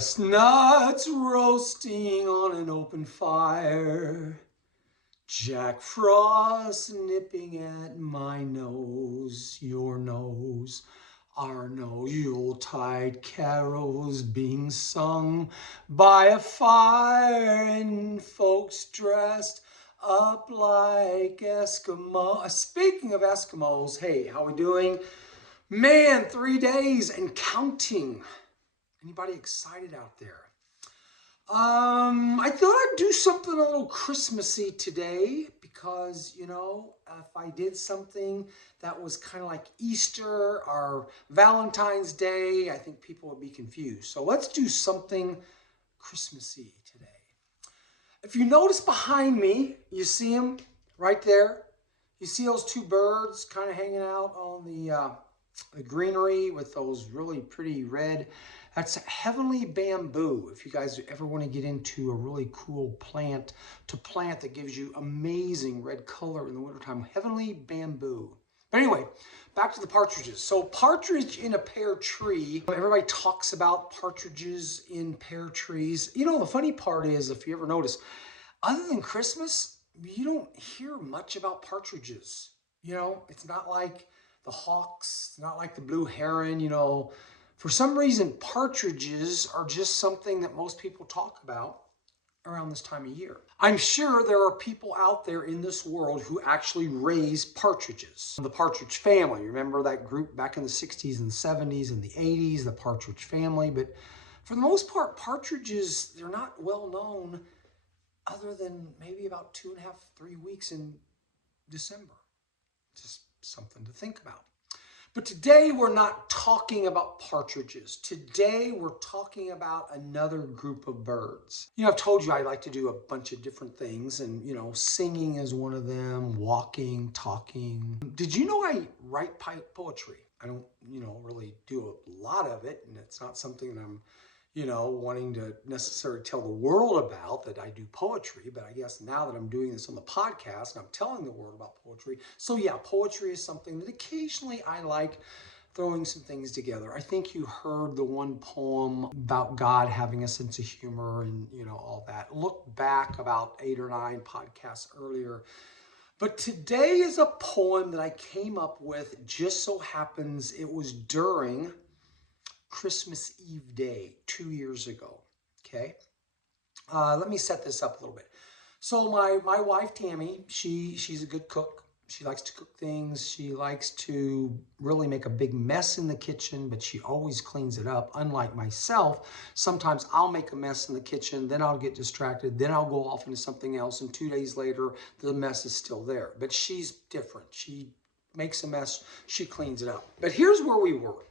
Chestnuts roasting on an open fire. Jack Frost nipping at my nose, your nose, our nose. Yuletide carols being sung by a fire and folks dressed up like Eskimos. Speaking of Eskimos, hey, how we doing? Man, 3 days and counting. Anybody excited out there? I thought I'd do something a little Christmassy today because, you know, if I did something that was kind of like Easter or Valentine's Day, I think people would be confused. So let's do something Christmassy today. If you notice behind me, you see them right there. You see those two birds kind of hanging out on the greenery with those really pretty red. That's heavenly bamboo. If you guys ever want to get into a really cool plant to plant that gives you amazing red color in the wintertime, heavenly bamboo. But anyway, back to the partridges. So partridge in a pear tree. Everybody talks about partridges in pear trees. You know, the funny part is, if you ever notice, other than Christmas, you don't hear much about partridges. You know, it's not like the hawks, it's not like the blue heron, you know. For some reason, partridges are just something that most people talk about around this time of year. I'm sure there are people out there in this world who actually raise partridges. The partridge family, remember that group back in the 60s and 70s and the 80s, the partridge family. But for the most part, partridges, they're not well known other than maybe about 2.5, 3 weeks in December. Just something to think about. But today we're not talking about partridges. Today we're talking about another group of birds. You know, I've told you I like to do a bunch of different things, and you know, singing is one of them, walking, talking. Did you know I write poetry? I don't, you know, really do a lot of it, and it's not something that I'm, you know, wanting to necessarily tell the world about that I do poetry, but I guess now that I'm doing this on the podcast and I'm telling the world about poetry. So yeah, poetry is something that occasionally I like throwing some things together. I think you heard the one poem about God having a sense of humor and, you know, all that. Look back about 8 or 9 podcasts earlier. But today is a poem that I came up with. Just so happens it was during Christmas Eve day 2 years ago, okay? Let me set this up a little bit. So my wife, Tammy, she's a good cook. She likes to cook things. She likes to really make a big mess in the kitchen, but she always cleans it up. Unlike myself, sometimes I'll make a mess in the kitchen, then I'll get distracted, then I'll go off into something else, and 2 days later, the mess is still there. But she's different. She makes a mess, she cleans it up. But here's where we were.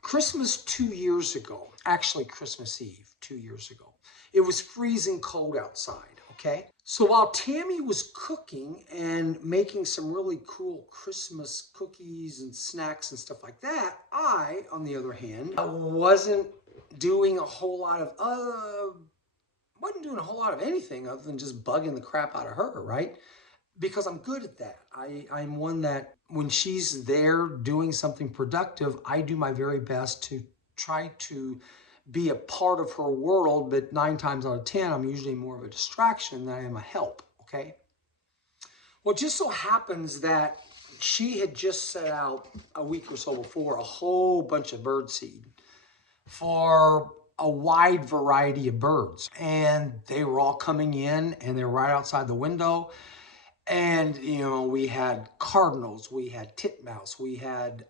Christmas 2 years ago, actually Christmas Eve 2 years ago, it was freezing cold outside, okay? So while Tammy was cooking and making some really cool Christmas cookies and snacks and stuff like that, I, on the other hand, wasn't doing a whole lot of anything other than just bugging the crap out of her, right? Because I'm good at that. I'm one that when she's there doing something productive, I do my very best to try to be a part of her world, but 9 times out of 10, I'm usually more of a distraction than I am a help, okay? Well, it just so happens that she had just set out a week or so before a whole bunch of birdseed for a wide variety of birds. And they were all coming in and they were right outside the window. And, you know, we had cardinals, we had titmouse, we had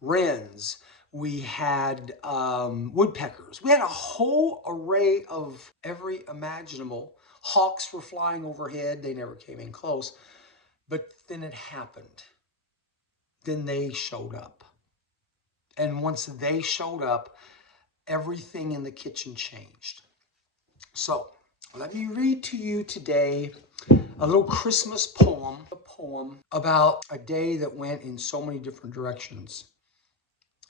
wrens, we had woodpeckers. We had a whole array of every imaginable. Hawks were flying overhead. They never came in close. But then it happened. Then they showed up. And once they showed up, everything in the kitchen changed. So let me read to you today a little Christmas poem, a poem about a day that went in so many different directions.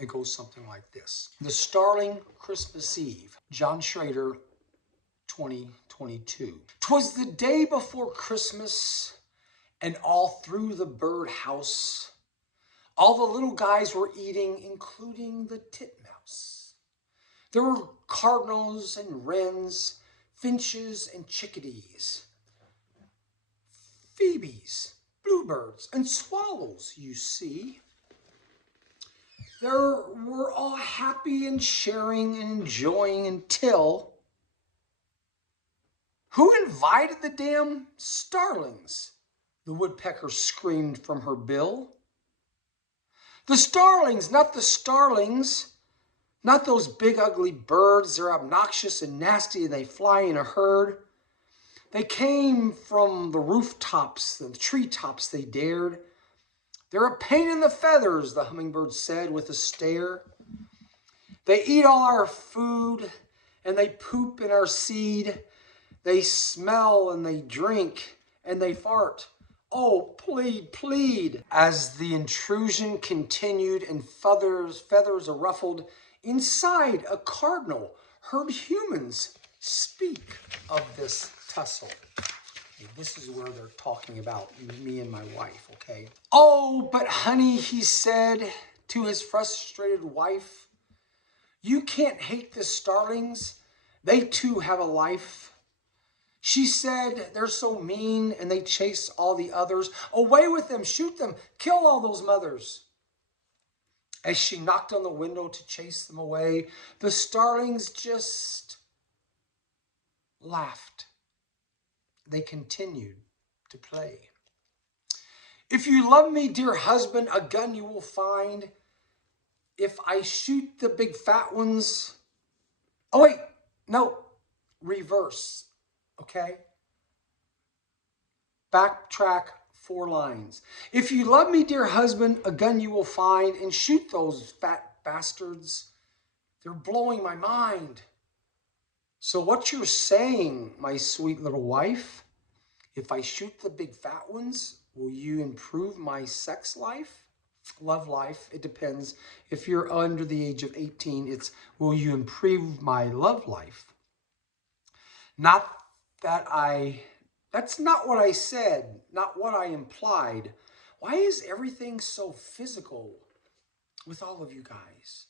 It goes something like this. The Starling Christmas Eve, John Schrader, 2022. 'Twas the day before Christmas, and all through the birdhouse, all the little guys were eating, including the titmouse. There were cardinals and wrens, finches and chickadees, phoebes, bluebirds, and swallows, you see. They were all happy and sharing and enjoying until... Who invited the damn starlings? The woodpecker screamed from her bill. The starlings, not the starlings. Not those big ugly birds. They're obnoxious and nasty and they fly in a herd. They came from the rooftops, the treetops they dared. They're a pain in the feathers, the hummingbird said with a stare. They eat all our food and they poop in our seed. They smell and they drink and they fart. Oh, plead, plead. As the intrusion continued and feathers are ruffled, inside a cardinal heard humans speak of this tussle. Okay, this is where they're talking about me and my wife, okay? Oh, but honey, he said to his frustrated wife, you can't hate the starlings. They too have a life. She said, they're so mean and they chase all the others. Away with them, shoot them, kill all those mothers. As she knocked on the window to chase them away, the starlings just laughed. They continued to play. If you love me, dear husband, a gun you will find. If I shoot the big fat ones... Oh, wait, no, reverse, okay? Backtrack 4 lines. If you love me, dear husband, a gun you will find and shoot those fat bastards. They're blowing my mind. So what you're saying, my sweet little wife, if I shoot the big fat ones, will you improve my sex life? Love life, it depends. If you're under the age of 18, it's will you improve my love life? Not that that's not what I said, not what I implied. Why is everything so physical with all of you guys?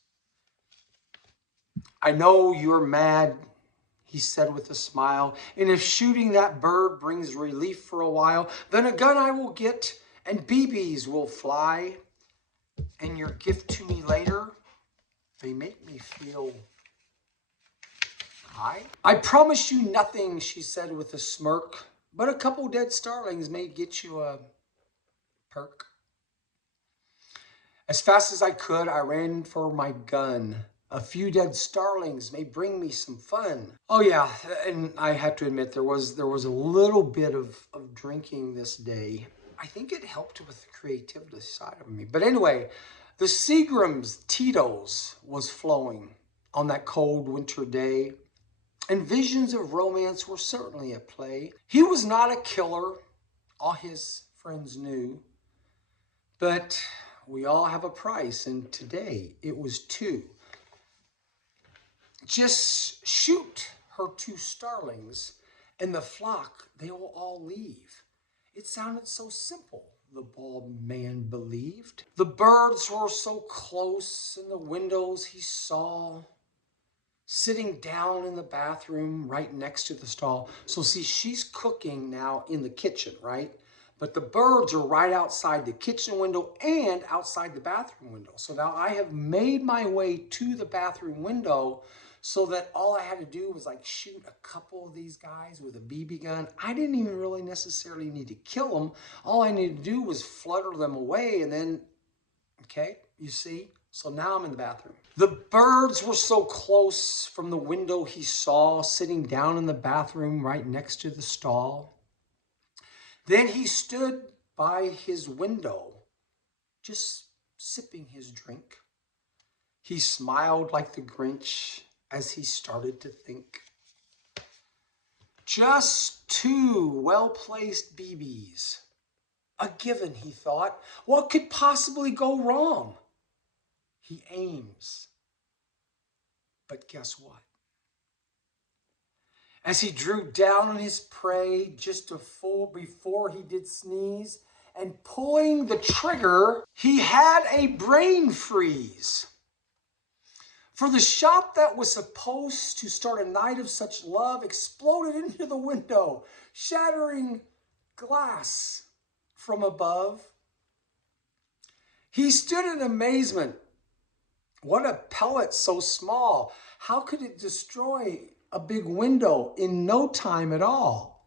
I know you're mad, he said with a smile, and if shooting that bird brings relief for a while, then a gun I will get and BBs will fly. And your gift to me later, they make me feel high. I promise you nothing, she said with a smirk, but a couple dead starlings may get you a perk. As fast as I could, I ran for my gun. A few dead starlings may bring me some fun. Oh yeah, and I have to admit there was a little bit of drinking this day. I think it helped with the creativity side of me. But anyway, the Seagram's Tito's was flowing on that cold winter day, and visions of romance were certainly at play. He was not a killer, all his friends knew, but we all have a price, and today it was 2. Just shoot her 2 starlings, and the flock, they will all leave. It sounded so simple, the bald man believed. The birds were so close in the windows he saw, sitting down in the bathroom right next to the stall. So see, she's cooking now in the kitchen, right? But the birds are right outside the kitchen window and outside the bathroom window. So now I have made my way to the bathroom window so that all I had to do was like shoot a couple of these guys with a BB gun. I didn't even really necessarily need to kill them. All I needed to do was flutter them away and then, okay, you see? So now I'm in the bathroom. The birds were so close from the window he saw, sitting down in the bathroom right next to the stall. Then he stood by his window, just sipping his drink. He smiled like the Grinch as he started to think. Just 2 well-placed BBs. A given, he thought. What could possibly go wrong? He aims. But guess what? As he drew down on his prey just a full before he did sneeze, and pulling the trigger, he had a brain freeze. For the shot that was supposed to start a night of such love exploded into the window, shattering glass from above. He stood in amazement. What a pellet so small! How could it destroy a big window in no time at all?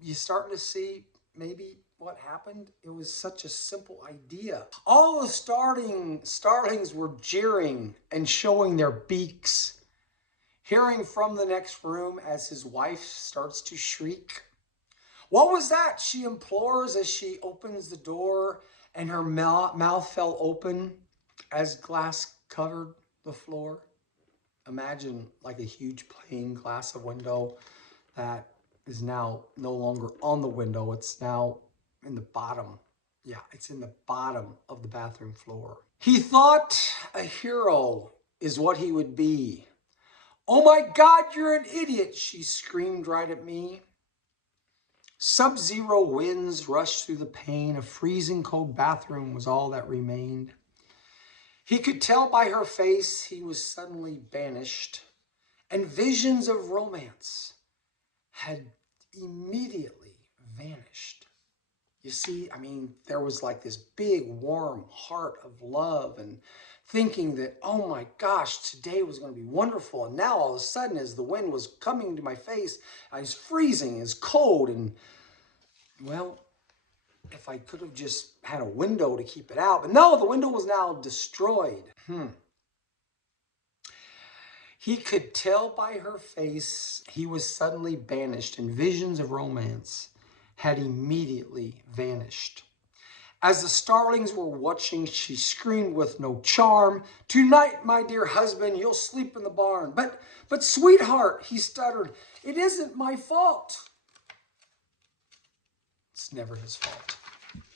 You starting to see maybe what happened? It was such a simple idea. All the starlings were jeering and showing their beaks. Hearing from the next room as his wife starts to shriek. What was that? She implores as she opens the door, and her mouth fell open as glass covered the floor. Imagine like a huge pane glass of window that is now no longer on the window. It's now in the bottom. Yeah, it's in the bottom of the bathroom floor. He thought a hero is what he would be. "Oh my God, you're an idiot," she screamed right at me. Sub-zero winds rushed through the pane. A freezing cold bathroom was all that remained. He could tell by her face he was suddenly banished, and visions of romance had immediately vanished. You see, there was like this big warm heart of love and thinking that, oh my gosh, today was going to be wonderful. And now all of a sudden, as the wind was coming to my face, I was freezing, it's cold. And well, if I could have just had a window to keep it out. But no, the window was now destroyed. He could tell by her face he was suddenly banished, and visions of romance had immediately vanished. As the starlings were watching, she screamed with no charm, "Tonight, my dear husband, you'll sleep in the barn." But sweetheart," he stuttered, "it isn't my fault." It's never his fault.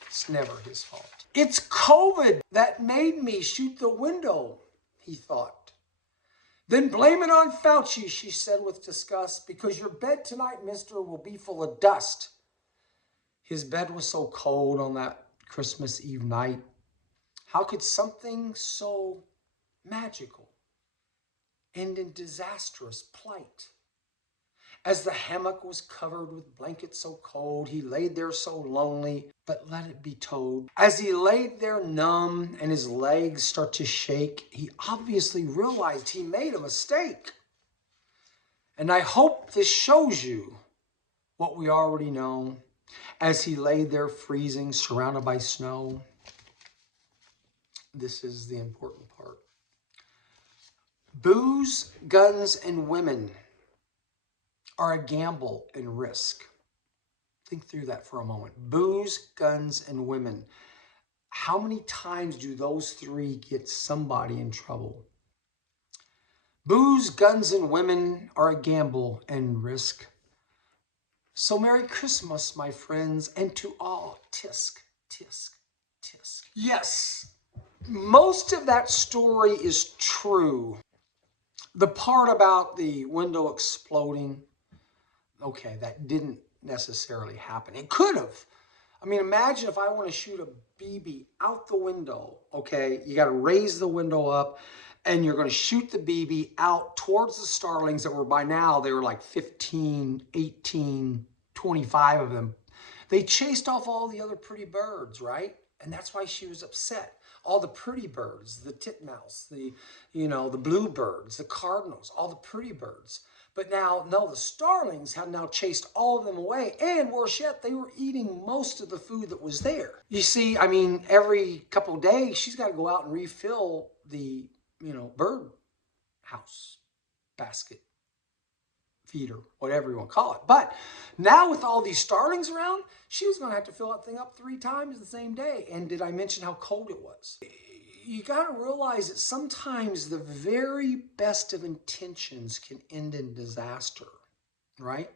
It's never his fault. "It's COVID that made me shoot the window," he thought. "Then blame it on Fauci," she said with disgust, "because your bed tonight, mister, will be full of dust." His bed was so cold on that Christmas Eve night. How could something so magical end in disastrous plight? As the hammock was covered with blankets so cold, he laid there so lonely, but let it be told. As he laid there numb and his legs start to shake, he obviously realized he made a mistake. And I hope this shows you what we already know. As he lay there freezing, surrounded by snow, this is the important part. Booze, guns, and women are a gamble and risk. Think through that for a moment. Booze, guns, and women. How many times do those three get somebody in trouble? Booze, guns, and women are a gamble and risk. So Merry Christmas, my friends, and to all, tisk, tisk, tisk. Yes, most of that story is true. The part about the window exploding, okay, that didn't necessarily happen. It could have. Imagine if I want to shoot a BB out the window, okay? You got to raise the window up, and you're going to shoot the BB out towards the starlings that were, by now, they were like 15, 18, 25 of them. They chased off all the other pretty birds, right? And that's why she was upset. All the pretty birds, the titmouse, the bluebirds, the cardinals, all the pretty birds. But now, no, the starlings had now chased all of them away, and worse yet, they were eating most of the food that was there. You see, every couple of days, she's got to go out and refill the, bird house, basket, feeder, whatever you want to call it. But now with all these starlings around, she was going to have to fill that thing up 3 times the same day. And did I mention how cold it was? You got to realize that sometimes the very best of intentions can end in disaster, right?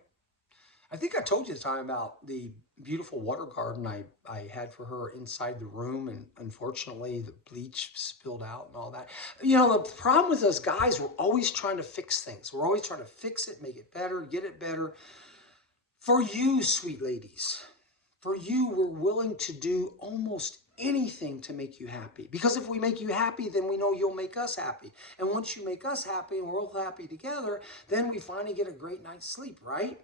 I think I told you the time about the beautiful water garden I had for her inside the room, and unfortunately the bleach spilled out and all that. The problem with us guys, we're always trying to fix things. We're always trying to fix it, make it better, get it better. For you, sweet ladies, for you, we're willing to do almost anything to make you happy. Because if we make you happy, then we know you'll make us happy. And once you make us happy and we're all happy together, then we finally get a great night's sleep, right?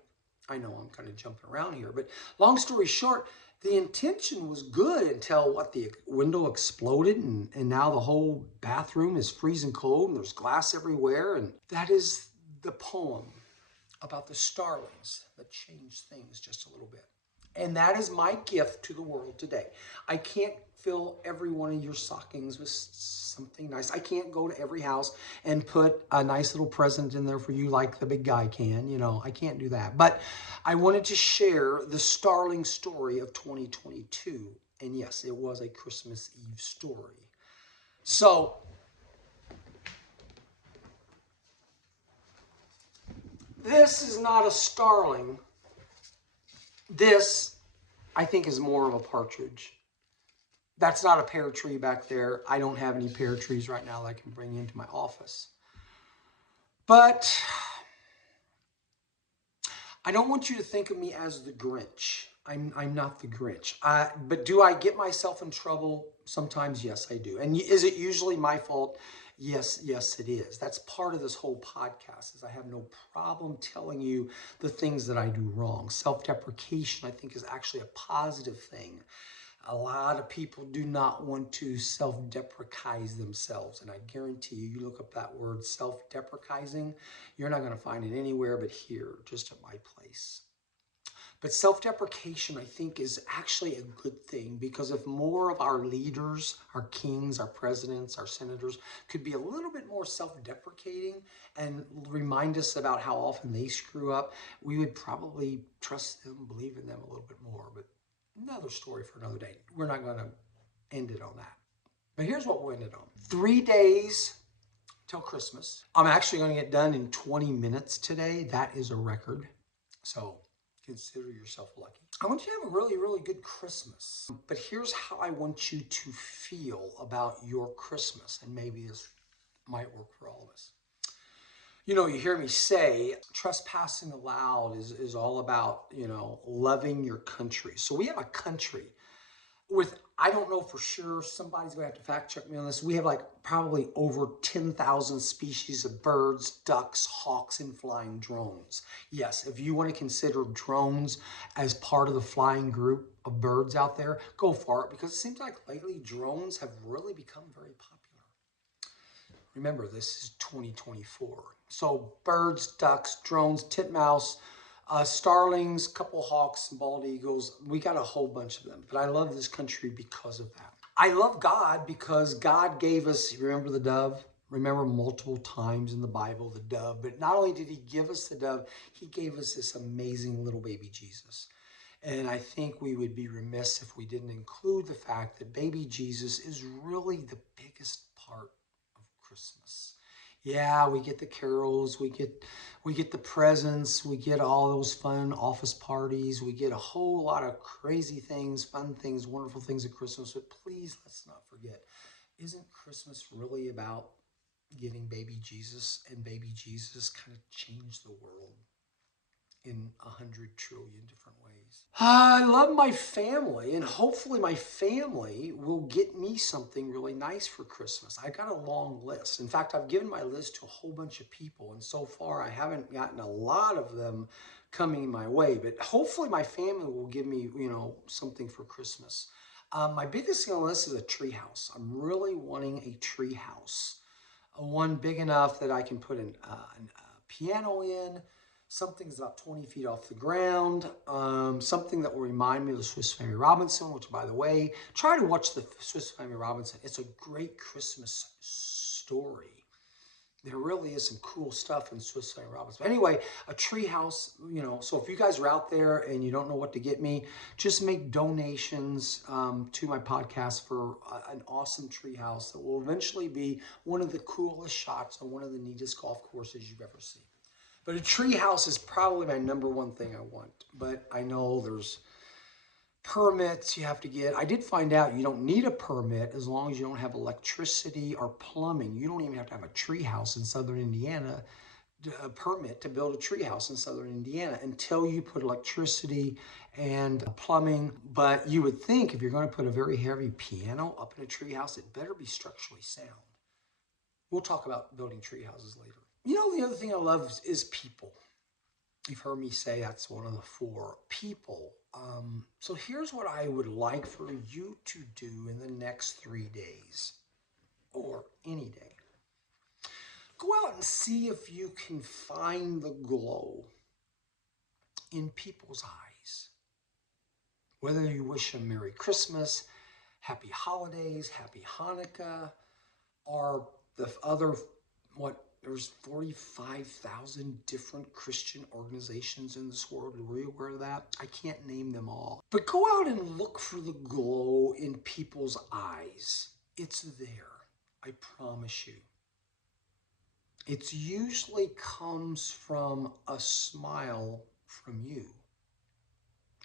I know I'm kind of jumping around here, but long story short, the intention was good until the window exploded and now the whole bathroom is freezing cold and there's glass everywhere. And that is the poem about the starlings that changed things just a little bit. And that is my gift to the world today. I can't fill every one of your stockings with something nice. I can't go to every house and put a nice little present in there for you like the big guy can. You know, I can't do that. But I wanted to share the starling story of 2022. And yes, it was a Christmas Eve story. So this is not a starling. This, I think, is more of a partridge. That's not a pear tree back there. I don't have any pear trees right now that I can bring into my office. But I don't want you to think of me as the Grinch. I'm not the Grinch. But do I get myself in trouble? Sometimes, yes, I do. And is it usually my fault? Yes, it is. That's part of this whole podcast, is I have no problem telling you the things that I do wrong. Self-deprecation, I think, is actually a positive thing. A lot of people do not want to self-deprecate themselves. And I guarantee you, you look up that word self-deprecating, you're not going to find it anywhere but here, just at my place. But self-deprecation, I think, is actually a good thing, because if more of our leaders, our kings, our presidents, our senators could be a little bit more self-deprecating and remind us about how often they screw up, we would probably trust them, believe in them a little bit more. But another story for another day. We're not going to end it on that. But here's what we'll end it on. 3 days till Christmas. I'm actually going to get done in 20 minutes today. That is a record. So consider yourself lucky. I want you to have a really, really good Christmas. But here's how I want you to feel about your Christmas. And maybe this might work for all of us. You know, you hear me say trespassing allowed is all about, you know, loving your country. So we have a country with, I don't know for sure, somebody's going to have to fact check me on this. We have like probably over 10,000 species of birds, ducks, hawks, and flying drones. Yes, if you want to consider drones as part of the flying group of birds out there, go for it, because it seems like lately drones have really become very popular. Remember, this is 2024. So birds, ducks, drones, titmouse, starlings, couple hawks, and bald eagles. We got a whole bunch of them. But I love this country because of that. I love God because God gave us, remember the dove? Remember multiple times in the Bible, the dove. But not only did he give us the dove, he gave us this amazing little baby Jesus. And I think we would be remiss if we didn't include the fact that baby Jesus is really the biggest part of Christmas. Yeah, we get the carols, we get the presents, we get all those fun office parties, we get a whole lot of crazy things, fun things, wonderful things at Christmas. But please, let's not forget, isn't Christmas really about getting baby Jesus? And baby Jesus kind of changed the world in 100 trillion different ways. I love my family, and hopefully my family will get me something really nice for Christmas. I got a long list. In fact, I've given my list to a whole bunch of people, and so far I haven't gotten a lot of them coming my way, but hopefully my family will give me, you know, something for Christmas. My biggest thing on the list is a tree house. I'm really wanting a tree house. One big enough that I can put a piano in, something that's about 20 feet off the ground, something that will remind me of the Swiss Family Robinson, which, by the way, try to watch the Swiss Family Robinson. It's a great Christmas story. There really is some cool stuff in Swiss Family Robinson. But anyway, a tree house, you know, so if you guys are out there and you don't know what to get me, just make donations to my podcast for an awesome tree house that will eventually be one of the coolest shots on one of the neatest golf courses you've ever seen. But a tree house is probably my number one thing I want. But I know there's permits you have to get. I did find out you don't need a permit as long as you don't have electricity or plumbing. You don't even have to have a tree house in southern Indiana permit to build a treehouse in southern Indiana until you put electricity and plumbing. But you would think if you're going to put a very heavy piano up in a treehouse, it better be structurally sound. We'll talk about building tree houses later. You know, the other thing I love is people. You've heard me say that's one of the four people. So here's what I would like for you to do in the next 3 days or any day. Go out and see if you can find the glow in people's eyes. Whether you wish them Merry Christmas, Happy Holidays, Happy Hanukkah, or the other, there's 45,000 different Christian organizations in this world. Were you aware of that? I can't name them all. But go out and look for the glow in people's eyes. It's there. I promise you. It usually comes from a smile from you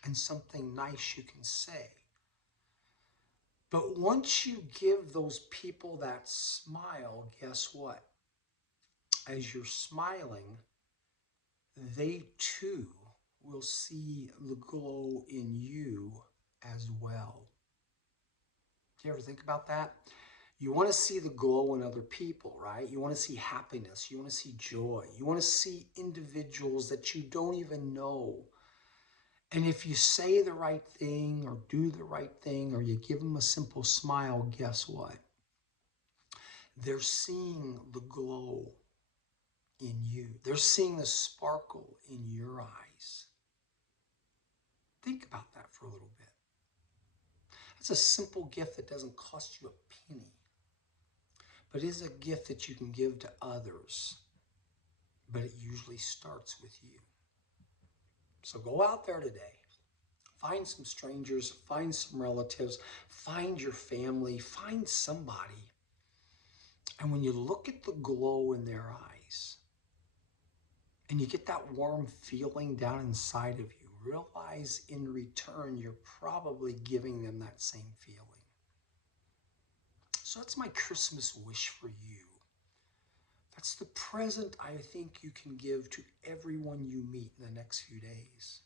and something nice you can say. But once you give those people that smile, guess what? As you're smiling, they too will see the glow in you as well. Do you ever think about that? You want to see the glow in other people, right? You want to see happiness. You want to see joy. You want to see individuals that you don't even know. And if you say the right thing or do the right thing or you give them a simple smile, guess what? They're seeing the glow in you. They're seeing the sparkle in your eyes. Think about that for a little bit. That's a simple gift that doesn't cost you a penny, but it is a gift that you can give to others, but it usually starts with you. So go out there today. Find some strangers, find some relatives, find your family, find somebody. And when you look at the glow in their eyes, and you get that warm feeling down inside of you, realize in return you're probably giving them that same feeling. So that's my Christmas wish for you. That's the present I think you can give to everyone you meet in the next few days.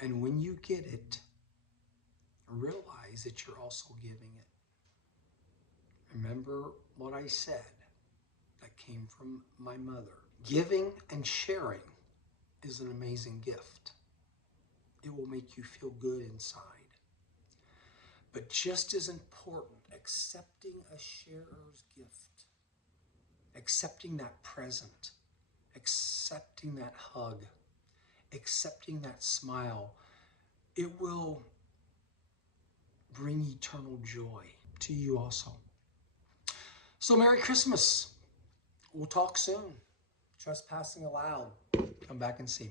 And when you get it, realize that you're also giving it. Remember what I said that came from my mother. Giving and sharing is an amazing gift. It will make you feel good inside. But just as important, accepting a sharer's gift, accepting that present, accepting that hug, accepting that smile, it will bring eternal joy to you also. So Merry Christmas. We'll talk soon. Trespassing allowed. Come back and see me.